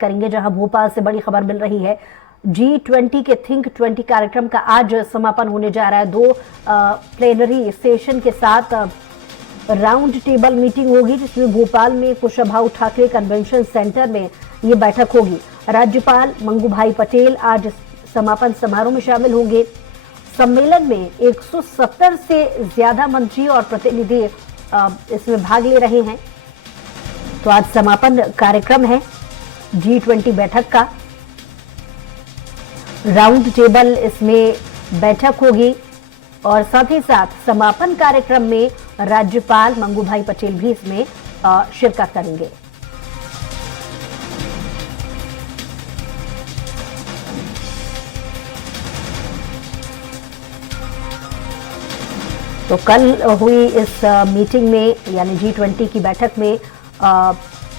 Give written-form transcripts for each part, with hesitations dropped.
करेंगे, जहां भोपाल से बड़ी खबर मिल रही है। G20 के थिंक 20 कार्यक्रम का आज समापन होने जा रहा है। 2 प्लेनरी सेशन के साथ राउंड टेबल मीटिंग होगी, जिसमें भोपाल में कुशाभाऊ ठाकरे कन्वेंशन सेंटर में ये बैठक होगी। राज्यपाल मंगूभाई पटेल आज समापन समारोह में शामिल होंगे। सम्मेलन में 170 से ज्यादा मंत्री और प्रतिनिधि इसमें भाग ले रहे हैं। तो आज समापन कार्यक्रम है G20 बैठक का। राउंड टेबल इसमें बैठक होगी और साथ ही साथ समापन कार्यक्रम में राज्यपाल मंगूभाई पटेल भी इसमें शिरकत करेंगे। तो कल हुई इस मीटिंग में यानी G20 की बैठक में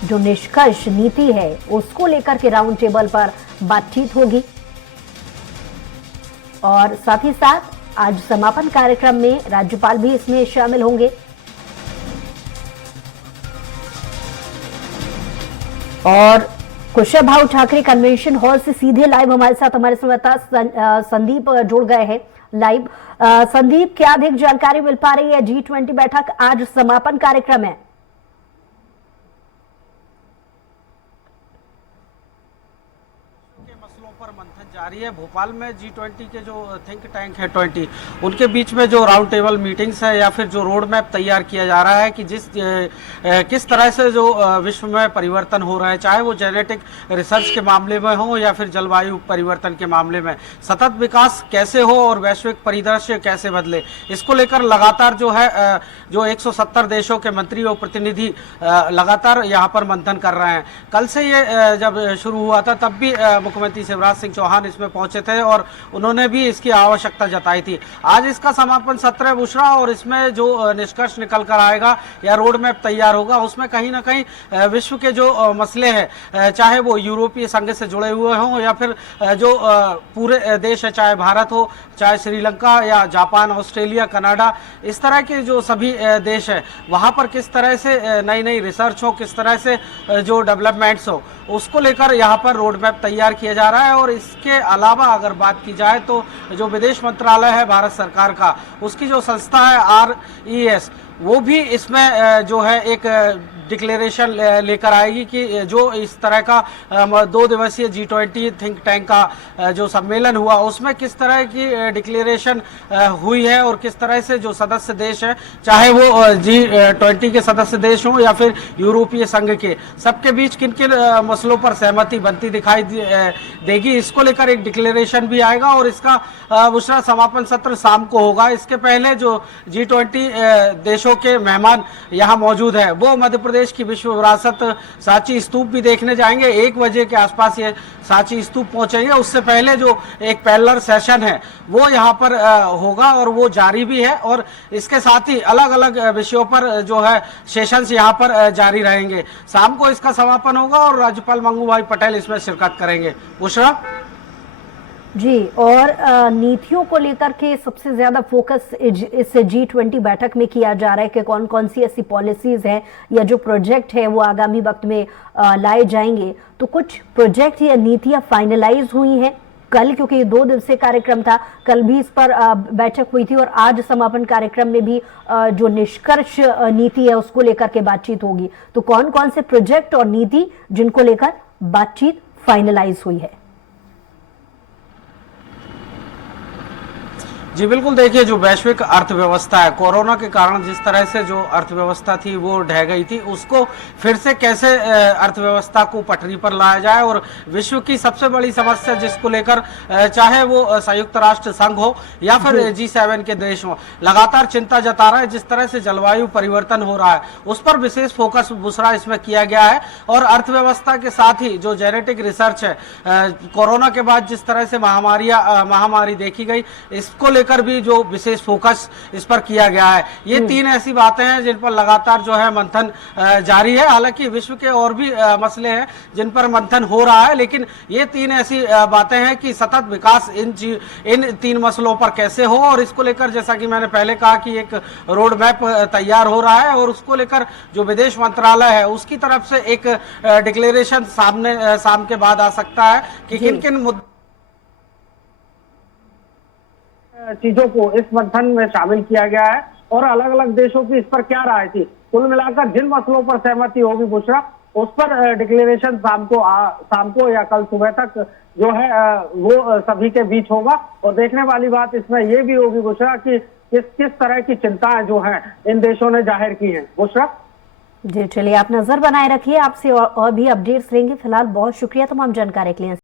जो निष्कर्ष नीति है उसको लेकर के राउंड टेबल पर बातचीत होगी और साथ ही साथ आज समापन कार्यक्रम में राज्यपाल भी इसमें शामिल होंगे। और कुशाभाऊ ठाकरे कन्वेंशन हॉल से सीधे लाइव हमारे साथ हमारे संवाददाता संदीप जुड़ गए हैं लाइव। संदीप, क्या अधिक जानकारी मिल पा रही है? G20 बैठक आज समापन कार्यक्रम है। जारी है। भोपाल में G20 के जो थिंक टैंक है 20 उनके बीच में जो राउंड टेबल मीटिंग्स है या फिर जो रोड मैप तैयार किया जा रहा है कि किस तरह से जो विश्व में परिवर्तन हो रहा है, चाहे वो जेनेटिक रिसर्च के मामले में हो या फिर जलवायु परिवर्तन के मामले में, सतत विकास कैसे हो और वैश्विक परिदृश्य कैसे बदले, इसको लेकर लगातार जो है जो 170 देशों के मंत्री और प्रतिनिधि लगातार यहाँ पर मंथन कर रहे हैं। कल से ये जब शुरू हुआ था तब भी मुख्यमंत्री शिवराज सिंह चौहान इसमें पहुंचे थे और उन्होंने भी इसकी आवश्यकता जताई थी। आज इसका समापन सत्र है बुशरा, और इसमें जो निष्कर्ष निकल कर आएगा या रोड मैप तैयार होगा उसमें कहीं ना कहीं विश्व के जो मसले हैं, चाहे वो यूरोपीय संघ से जुड़े हुए हों या फिर जो पूरे देश है, चाहे भारत हो, चाहे श्रीलंका या जापान, ऑस्ट्रेलिया, कनाडा, इस तरह के जो सभी देश है वहाँ पर किस तरह से नई नई रिसर्च हो, किस तरह से जो डेवलपमेंट्स हो, उसको लेकर यहाँ पर रोड मैप तैयार किया जा रहा है। और इसके अलावा अगर बात की जाए तो जो विदेश मंत्रालय है भारत सरकार का, उसकी जो संस्था है RES, वो भी इसमें जो है एक डिक्लेरेशन लेकर आएगी कि जो इस तरह का 2 दिवसीय G20 थिंक टैंक का जो सम्मेलन हुआ उसमें किस तरह की डिक्लेरेशन हुई है और किस तरह से जो सदस्य देश है, चाहे वो G20 के सदस्य देश हों या फिर यूरोपीय संघ के, सबके बीच किन किन मसलों पर सहमति बनती दिखाई देगी, इसको लेकर एक डिक्लेरेशन भी आएगा। और इसका बुशरा समापन सत्र शाम को होगा। इसके पहले जो G20 देशों के मेहमान यहाँ मौजूद है वो मध्य प्रदेश की विश्व विरासत सांची स्तूप भी देखने जाएंगे। 1 बजे के आसपास ये सांची स्तूप पहुंचेंगे। उससे पहले जो एक पैरेलल सेशन है वो यहाँ पर होगा और वो जारी भी है, और इसके साथ ही अलग अलग विषयों पर जो है सेशंस यहाँ पर जारी रहेंगे। शाम को इसका समापन होगा और राज्यपाल मंगूभाई पटेल इसमें शिरकत करेंगे। बुशरा जी, और नीतियों को लेकर के सबसे ज्यादा फोकस इस G20 बैठक में किया जा रहा है कि कौन कौन सी ऐसी पॉलिसीज हैं या जो प्रोजेक्ट है वो आगामी वक्त में लाए जाएंगे। तो कुछ प्रोजेक्ट या नीतियां फाइनलाइज हुई हैं कल, क्योंकि ये 2 दिवसीय कार्यक्रम था। कल भी इस पर बैठक हुई थी और आज समापन कार्यक्रम में भी जो निष्कर्ष नीति है उसको लेकर के बातचीत होगी। तो कौन कौन से प्रोजेक्ट और नीति जिनको लेकर बातचीत फाइनलाइज हुई है? जी बिल्कुल, देखिए जो वैश्विक अर्थव्यवस्था है, कोरोना के कारण जिस तरह से जो अर्थव्यवस्था थी वो ढह गई थी, उसको फिर से कैसे अर्थव्यवस्था को पटरी पर लाया जाए, और विश्व की सबसे बड़ी समस्या जिसको लेकर चाहे वो संयुक्त राष्ट्र संघ हो या फिर G7 के देश हो, लगातार चिंता जता रहा है। जिस तरह से जलवायु परिवर्तन हो रहा है उस पर विशेष फोकस बुशरा इसमें किया गया है। और अर्थव्यवस्था के साथ ही जो जेनेटिक रिसर्च है, कोरोना के बाद जिस तरह से महामारी देखी गई, इसको लेकर भी जो विशेष फोकस इस पर किया गया है। ये 3 ऐसी बातें हैं जिन पर लगातार जो है मंथन जारी है। हालांकि विश्व के और भी मसले हैं जिन पर मंथन हो रहा है, लेकिन ये 3 ऐसी बातें हैं कि सतत विकास इन 3 मसलों पर कैसे हो, और इसको लेकर जैसा कि मैंने पहले कहा कि एक रोड मैप तैयार हो रहा है और उसको लेकर जो विदेश मंत्रालय है उसकी तरफ से एक डिक्लेरेशन शाम के बाद आ सकता है कि किन किन चीजों को इस मंथन में शामिल किया गया है और अलग अलग देशों की इस पर क्या राय थी। कुल मिलाकर जिन मसलों पर सहमति होगी बुशरा, उस पर डिक्लेरेशन शाम को या कल सुबह तक जो है वो सभी के बीच होगा। और देखने वाली बात इसमें ये भी होगी बुशरा कि किस तरह की चिंताएं जो हैं इन देशों ने जाहिर की हैं। बुशरा जी, चलिए आप नजर बनाए रखिए, आपसे और भी अपडेट्स लेंगे। फिलहाल बहुत शुक्रिया तमाम जानकारी के लिए।